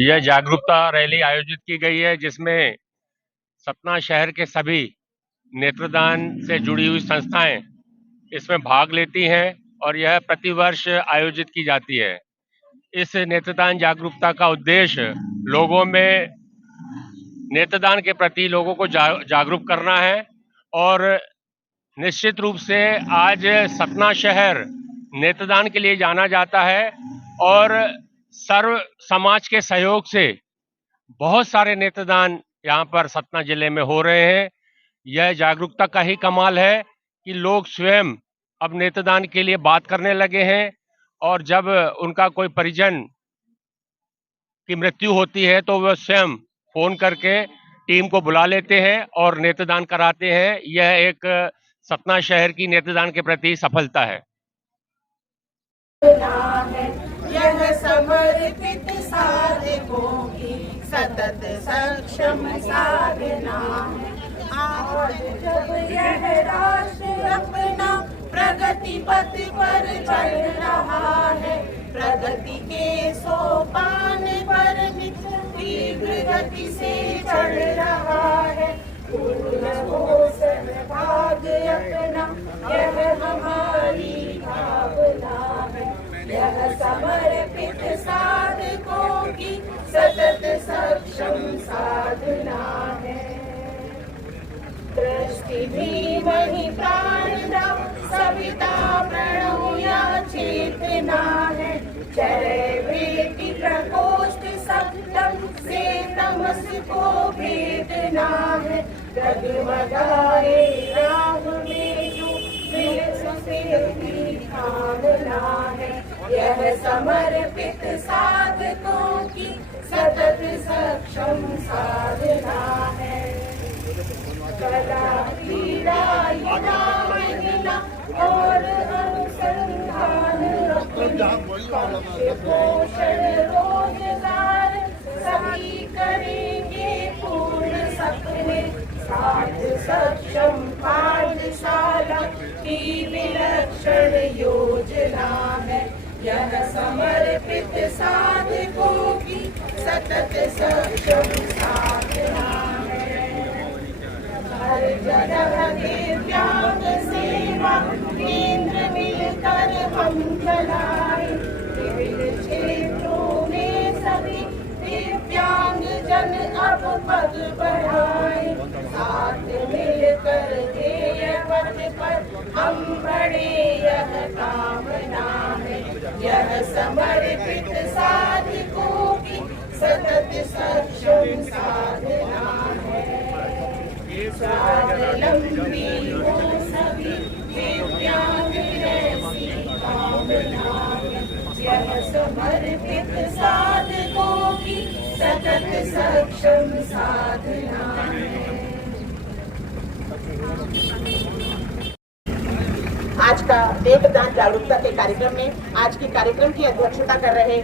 यह जागरूकता रैली आयोजित की गई है जिसमें सतना शहर के सभी नेत्रदान से जुड़ी हुई संस्थाएं इसमें भाग लेती हैं और यह प्रतिवर्ष आयोजित की जाती है। इस नेत्रदान जागरूकता का उद्देश्य लोगों में नेत्रदान के प्रति लोगों को जागरूक करना है और निश्चित रूप से आज सतना शहर नेत्रदान के लिए जाना जाता है और सर्व समाज के सहयोग से बहुत सारे नेत्रदान यहाँ पर सतना जिले में हो रहे हैं। यह जागरूकता का ही कमाल है कि लोग स्वयं अब नेत्रदान के लिए बात करने लगे हैं और जब उनका कोई परिजन की मृत्यु होती है तो वह स्वयं फोन करके टीम को बुला लेते हैं और नेत्रदान कराते हैं। यह एक सतना शहर की नेत्रदान के प्रति सफलता है। यह समर्पित साधकों की सतत सक्षम साधना है। आज जब यह राष्ट्र अपना प्रगति पथ पर चल रहा है, प्रगति के सोपान पर तीव्र गति से चढ़ रहा है, पूर्ण हो सहभाग अपना यह हमारी भावना है। यह समर्पित साधकों की सतत सक्षम साधना है। दृष्टि भी वही प्राणदा सविता प्रणव या चेतना है। चले बेटी प्रकोष्ठ सप्तम से तमस को भेदना है। जगमगाए राह में जो भावना है। यह समर्पित साधकों की सतत सक्षम साधना है। कला क्रीड़ा युवा महिला और अनुसंधान पोषण रोजगार सभी करेंगे पूर्ण सपने। साध सक्षम पाठशाला की विलक्षण योजना है। यह समर्पित साधकों की सतत सक्षम साधना है। हर जगह दिव्यांग सेवा केंद्र मिलकर हम चलाए। विभिन्न क्षेत्रों में सभी दिव्यांग जन अब पद बढ़ाए। साथ मिलकर ध्येय पथ पर हम बढ़े यह कामना है। यह समर्पित साधकों की सतत सक्षम साधना है। स्वावलंबी हो सभी दिव्यांग ऐसी कामना है। यह समर्पित साधकों की सतत सक्षम साधना है। आज का नेत्रदान जागरूकता के कार्यक्रम में आज की कार्यक्रम की अध्यक्षता कर रहे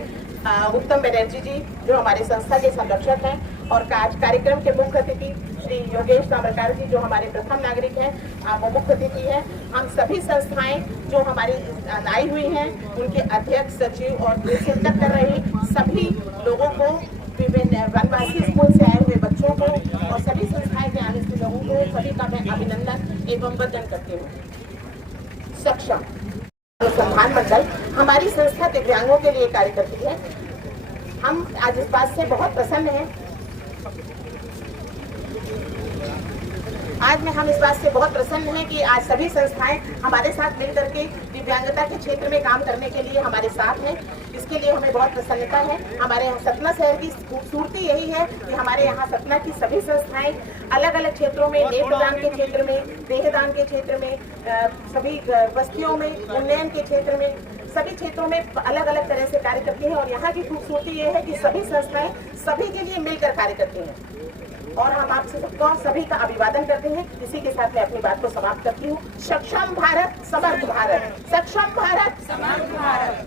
उत्तम बनर्जी जी जो हमारे संस्था के संरक्षक हैं और आज कार्यक्रम के मुख्य अतिथि श्री योगेश नामरकार जी जो हमारे प्रथम नागरिक हैं वो मुख्य अतिथि हैं। हम सभी संस्थाएं जो हमारी आई हुई हैं उनके अध्यक्ष सचिव और शिरकत कर रहे सभी लोगों को, विभिन्न वनवासी स्कूल से आए हुए बच्चों को और सभी संस्थाएं के आने से लोगों को सभी का मैं अभिनंदन एवं वंदन करती हूँ। सक्षम अनुसंधान मंडल हमारी संस्था दिव्यांगों के लिए कार्य करती है। हम आज इस बात से बहुत प्रसन्न हैं। हम इस बात से बहुत प्रसन्न हैं कि आज सभी संस्थाएं हमारे साथ मिलकर के दिव्यांगता के क्षेत्र में काम करने के लिए हमारे साथ हैं। इसके लिए हमें बहुत प्रसन्नता है। हमारे यहाँ सतना शहर की खूबसूरती यही है कि हमारे यहाँ सतना की सभी संस्थाएं अलग अलग क्षेत्रों में, नेत्रदान के क्षेत्र में, देहदान के क्षेत्र में, सभी बस्तियों में, उन्नयन के क्षेत्र में, सभी क्षेत्रों में अलग अलग तरह से कार्य करती हैं। और यहाँ की खूबसूरती ये है कि सभी संस्थाएं सभी के लिए मिलकर कार्य करती हैं और हम आपसे सबको सभी का अभिवादन करते हैं। इसी के साथ मैं अपनी बात को समाप्त करती हूँ। सक्षम भारत, समर्थ भारत, सक्षम भारत, समर्थ भारत।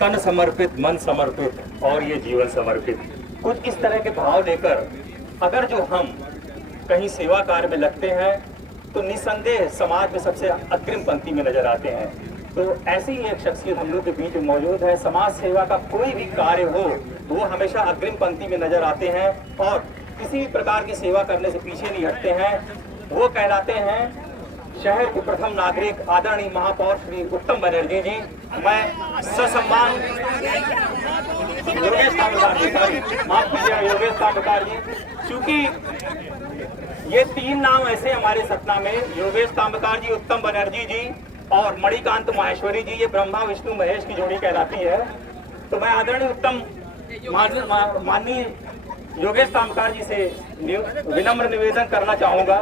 तन समर्पित, मन समर्पित और ये जीवन समर्पित, कुछ इस तरह के भाव लेकर अगर जो हम कहीं सेवा कार्य में लगते हैं तो निसंदेह समाज में सबसे अग्रिम पंक्ति में नजर आते हैं। तो ऐसी ही एक शख्सियत हम लोग के बीच मौजूद है। समाज सेवा का कोई भी कार्य हो वो हमेशा अग्रिम पंक्ति में नजर आते हैं और किसी भी प्रकार की सेवा करने से पीछे नहीं हटते हैं। वो कहलाते हैं शहर के प्रथम नागरिक आदरणीय महापौर श्री उत्तम बनर्जी जी। मैं ससम्मान योगेश तांबकार जी, क्योंकि ये तीन नाम ऐसे हमारे सतना में, योगेश तांबकार जी, उत्तम बनर्जी जी और मणिकांत माहेश्वरी जी, ये ब्रह्मा विष्णु महेश की जोड़ी कहलाती है। तो मैं आदरणीय उत्तम माननीय योगेश तांबकार जी से विनम्र निवेदन करना चाहूंगा,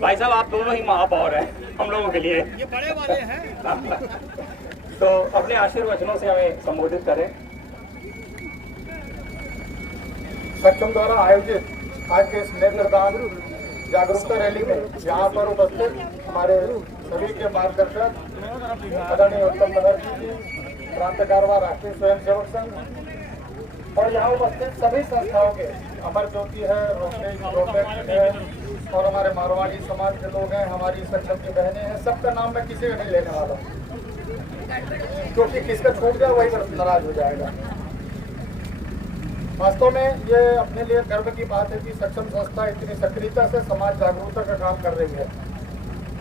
भाई साहब आप दोनों ही महापौर हैं हम लोगों के लिए, ये बड़े वाले हैं तो अपने आशीर्वचनों से हमें संबोधित करें। सक्षम द्वारा आयोजित आज के इस नेत्रदान जागरूकता रैली में यहाँ पर उपस्थित हमारे सभी के मार्गदर्शक आदरणीय उत्तम बनर्जी जी, क्रांतिकारवा राष्ट्रीय स्वयंसेवक संघ और यहाँ उपस्थित सभी संस्थाओं के, अमर ज्योति है, रोटेक्स है और हमारे मारवाड़ी समाज के लोग हैं, हमारी सक्षम की बहनें हैं, सबका नाम मैं किसी का नहीं लेने वाला क्योंकि किसका छूट गया वही नाराज हो जाएगा। वास्तव में ये अपने लिए गर्व की बात है कि सक्षम संस्था इतनी सक्रियता से समाज जागरूकता का काम कर रही है।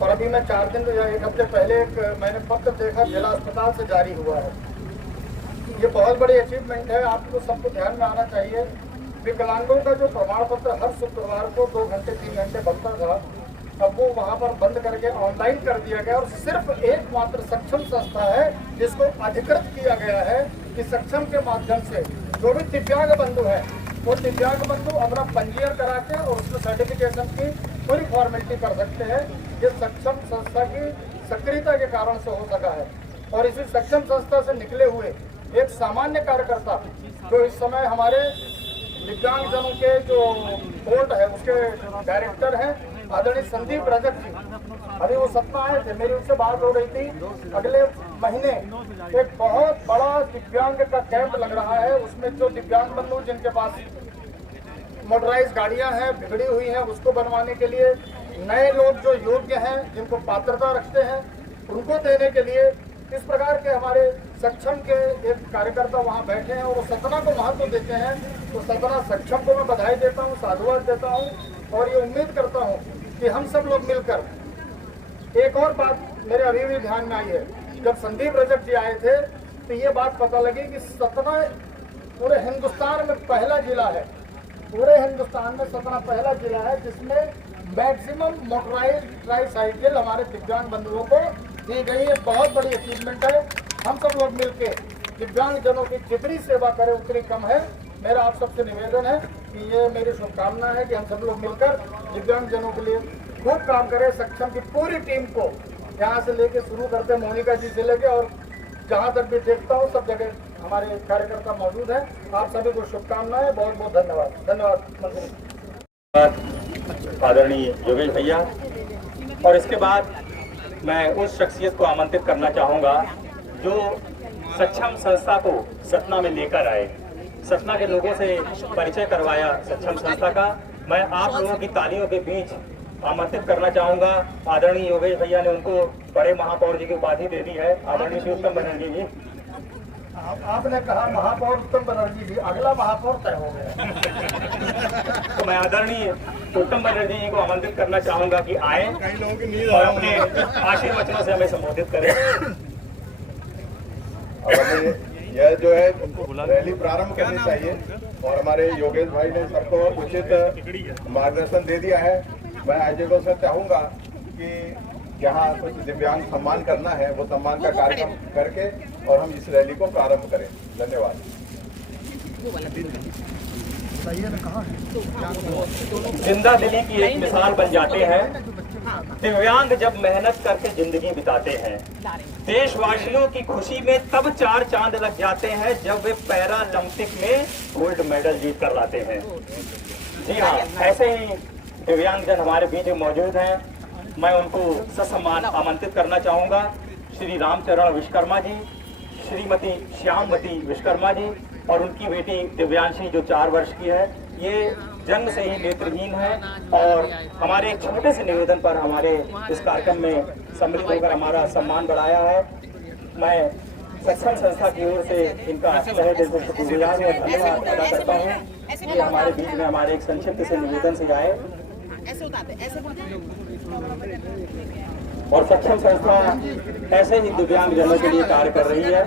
और अभी मैं 4 दिन या 1 हफ्ते पहले मैंने पत्र देखा जिला अस्पताल से जारी हुआ है। ये बहुत बड़ी अचीवमेंट है, आपको सबको ध्यान में आना चाहिए। विकलांगों का जो प्रमाण पत्र हर शुक्रवार को 2 घंटे 3 घंटे बनता था, अब वो वहाँ पर बंद करके ऑनलाइन कर दिया गया और सिर्फ एकमात्र सक्षम संस्था है जिसको अधिकृत किया गया है कि सक्षम के माध्यम से जो भी दिव्यांग बंधु है वो दिव्यांग बंधु अपना पंजीयन करा के और उसमें सर्टिफिकेशन की पूरी फॉर्मेलिटी कर सकते हैं। ये सक्षम संस्था की सक्रियता के कारण से हो सका है। और इसी सक्षम संस्था से निकले हुए एक सामान्य कार्यकर्ता जो इस समय हमारे दिव्यांगजनों के जो बोर्ड है उसके डायरेक्टर हैं आदरणीय संदीप रजक जी, अभी वो सतना आए थे, मेरी उनसे बात हो रही थी। अगले महीने एक बहुत बड़ा दिव्यांग का कैंप लग रहा है, उसमें जो दिव्यांग बंधु जिनके पास मोटराइज गाड़ियां हैं बिगड़ी हुई हैं उसको बनवाने के लिए, नए लोग जो योग्य हैं जिनको पात्रता रखते हैं उनको देने के लिए, इस प्रकार के हमारे सक्षम के एक कार्यकर्ता वहाँ बैठे हैं और वो सतना को महत्व देते हैं। तो सतना सक्षम को मैं बधाई देता हूँ, साधुवाद देता हूँ और ये उम्मीद करता हूँ कि हम सब लोग मिलकर। एक और बात मेरे अभी भी ध्यान में आई है, जब संदीप रजक जी आए थे तो ये बात पता लगी कि सतना पूरे हिंदुस्तान में पहला जिला है, पूरे हिंदुस्तान में सतना पहला जिला है जिसमें मैक्सिमम मोटराइज ट्राईसाइकिल हमारे दिव्यांग बंधुओं को दी गई है। बहुत बड़ी अचीवमेंट है। हम सब लोग मिलकर दिव्यांग जनों की जितनी सेवा करें उतनी कम है। मेरा आप सबसे निवेदन है कि ये मेरी शुभकामना है कि हम सब लोग मिलकर दिव्यांग जनों के लिए खूब काम करें। सक्षम की पूरी टीम को यहाँ से लेके शुरू करते मोनिका जी से लेके और जहाँ तक भी देखता हूँ सब जगह हमारे कार्यकर्ता मौजूद हैं। आप सभी को शुभकामनाएं, बहुत बहुत धन्यवाद। धन्यवाद मंत्री आदरणीय योगेश भैया। और इसके बाद मैं उस शख्सियत को आमंत्रित करना चाहूँगा जो सक्षम संस्था को सतना में लेकर आए, सतना के लोगों से परिचय करवाया सक्षम संस्था का। मैं आप लोगों की तालियों के बीच आमंत्रित करना चाहूँगा। आदरणीय योगेश भैया ने उनको बड़े महापौर जी की उपाधि दे दी है। आदरणीय श्री उत्तम बनर्जी जी, आपने कहा महापौर उत्तम बनर्जी जी, अगला महापौर तय हो गया। तो मैं आदरणीय उत्तम बनर्जी जी को आमंत्रित करना चाहूँगा कि आए और अपने आशीर्वचनों से हमें संबोधित करें। यह जो है रैली प्रारंभ करनी चाहिए और हमारे योगेश भाई ने सबको उचित मार्गदर्शन दे दिया है। मैं आयोजकों से चाहूँगा कि यहाँ कुछ दिव्यांग सम्मान करना है, वो सम्मान का कार्यक्रम करके और हम इस रैली को प्रारंभ करें। धन्यवाद। जिंदा दिली की एक मिसाल बन जाते हैं दिव्यांग जब मेहनत करके जिंदगी बिताते हैं। देशवासियों की खुशी में तब 4 चांद लग जाते हैं जब वे पैरालंपिक में गोल्ड मेडल जीत कर लाते हैं। जी हाँ, ऐसे ही दिव्यांगजन हमारे बीच मौजूद हैं। मैं उनको ससम्मान आमंत्रित करना चाहूँगा। श्री रामचरण विश्वकर्मा जी, श्रीमती श्यामवती विश्वकर्मा जी और उनकी बेटी दिव्यांशी जो 4 वर्ष की है। ये जन्म से ही नेत्रहीन है और हमारे एक छोटे से निवेदन पर हमारे इस कार्यक्रम में सम्मिलित होकर हमारा सम्मान बढ़ाया है। मैं सक्षम संस्था की ओर से इनका तहे दिल से शुक्रगुजार और धन्यवाद अदा करता हूँ कि हमारे बीच में हमारे एक संक्षिप्त से निवेदन से आए। और सक्षम संस्था ऐसे ही दिव्यांग जनों के लिए कार्य कर रही है।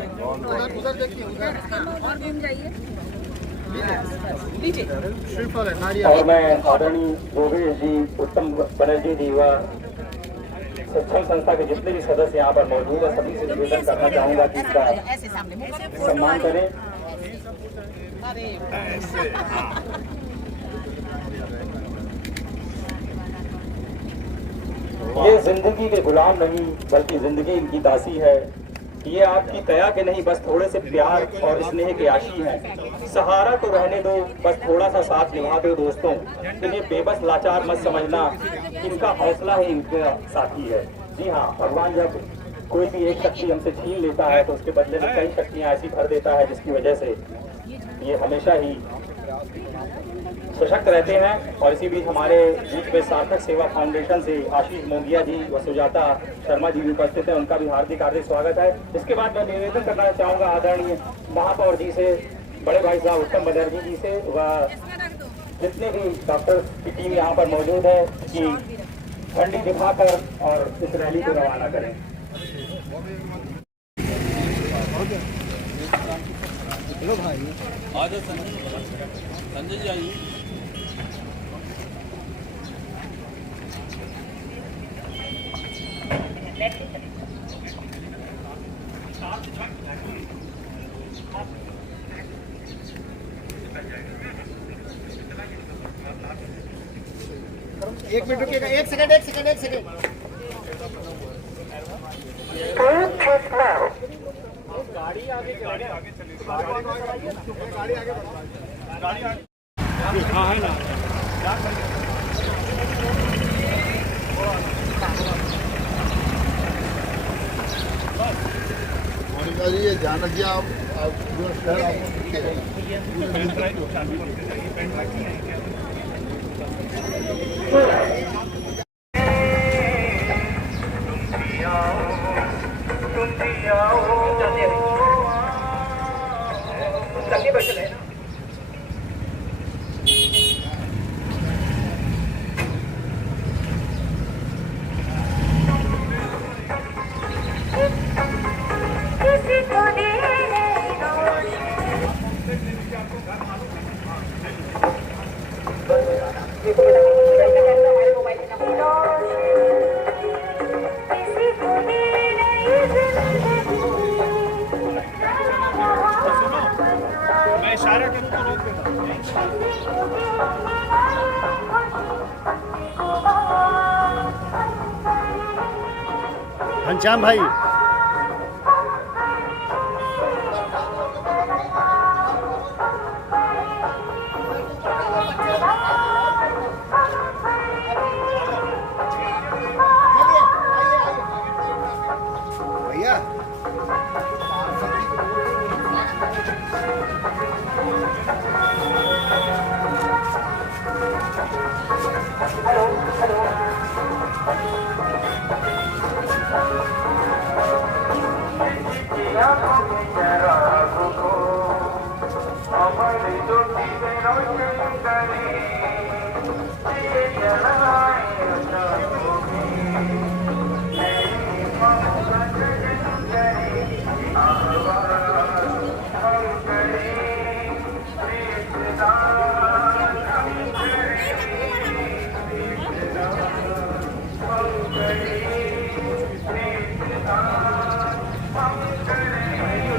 और मैं आदरणीय योगेश जी, उत्तम बनर्जी जी व सक्षम संस्था के जितने भी सदस्य यहाँ पर मौजूद है सभी से निवेदन करना चाहूंगा कि इसका सम्मान करें। ये जिंदगी के गुलाम नहीं बल्कि जिंदगी इनकी दासी है। ये आपकी दया के नहीं बस थोड़े से प्यार और स्नेह के आशी हैं। सहारा तो रहने दो, बस थोड़ा सा साथ निभा दो दोस्तों। इन्हें बेबस लाचार मत समझना, इनका हौसला ही इनका साथी है। जी हाँ, भगवान जब कोई भी एक शक्ति हमसे छीन लेता है तो उसके बदले में कई शक्तियाँ ऐसी भर देता है जिसकी वजह से ये हमेशा ही सशक्त रहते हैं। और इसी बीच हमारे बीच में सार्थक सेवा फाउंडेशन से आशीष मोंगिया जी व सुजाता शर्मा जी भी उपस्थित हैं, उनका भी हार्दिक हार्दिक स्वागत है। इसके बाद मैं निवेदन करना चाहूँगा आदरणीय महापौर जी से, बड़े भाई साहब उत्तम बनर्जी जी से व जितने भी डॉक्टर की टीम यहाँ पर मौजूद है कि झंडी दिखाकर और इस रैली को रवाना करें। हेलो भाई, आ जाओ संजय जी आइए। एक मिनट रुकिएगा, एक सेकंड। गाड़ी आगे हाँ है ना। मोनिका जी ये ध्यान रखिए आप घनश्याम भाई भैया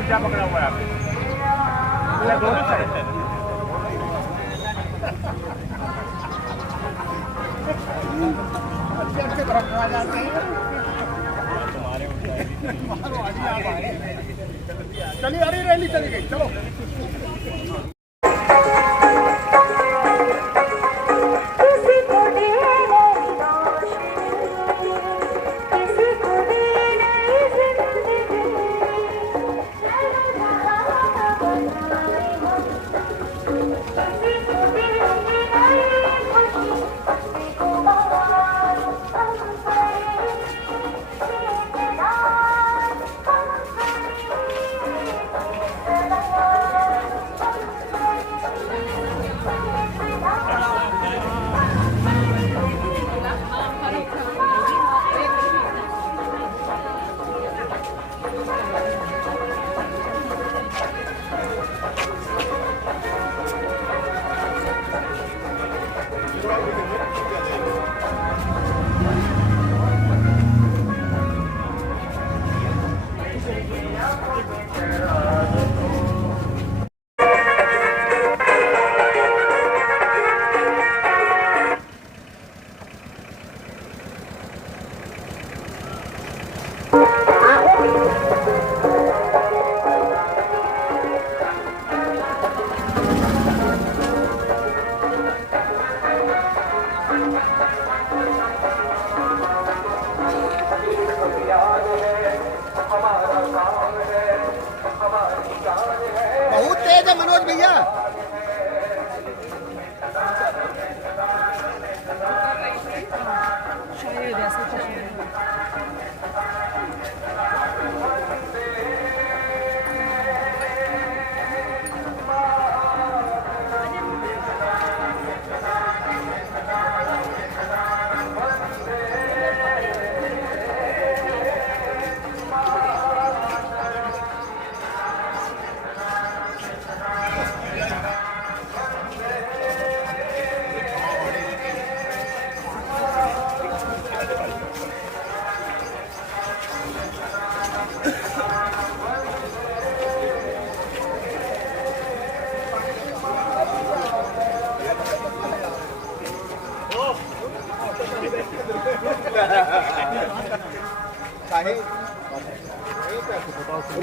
क्या पकड़ा हुआ है आपने? दोनों साइड से अच्छे तरफ आ जाते हैं। चलिए अरे रैली चली गई, चलो। शायद ऐसा कुछ है।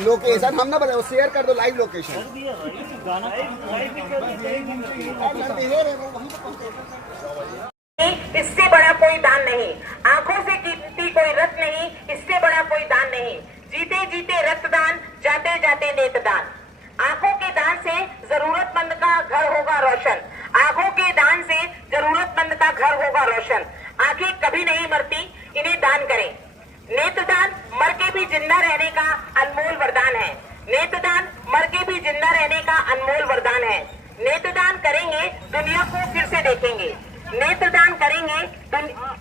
लोकेशन हम ना बताए, वो शेयर कर दो लाइव लोकेशन। इससे बड़ा कोई दान नहीं, आंखों से कीमती कोई रत्न नहीं, इससे बड़ा कोई दान नहीं। जीते जीते रक्तदान, जाते जाते नेत्रदान। आंखों के दान से जरूरतमंद का घर होगा रोशन। आंखों के दान से जरूरतमंद का घर होगा रोशन। आंखें कभी नहीं मरती, इन्हें दान करें। नेत्रदान मर के भी जिंदा रहने का अनमोल वरदान है। नेत्रदान मर के भी जिंदा रहने का अनमोल वरदान है। नेत्रदान करेंगे, दुनिया को फिर से देखेंगे। नेत्रदान करेंगे, धन्यवाद।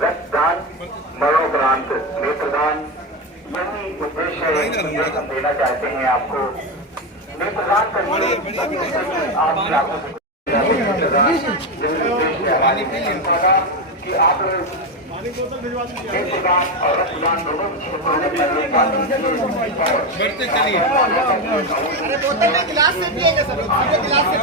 रक्तदान, मरणोपरांत नेत्रदान, यही उद्देश्य है हम देना चाहते हैं आपको। नेत्रदान करके आप कि आप नेत्रदान और रक्तदान दोनों बोतल में गिलास से पिएंगे सर, गिलास से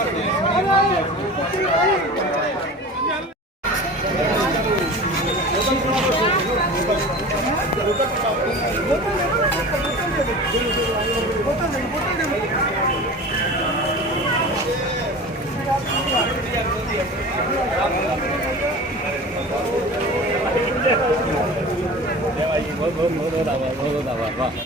बहुत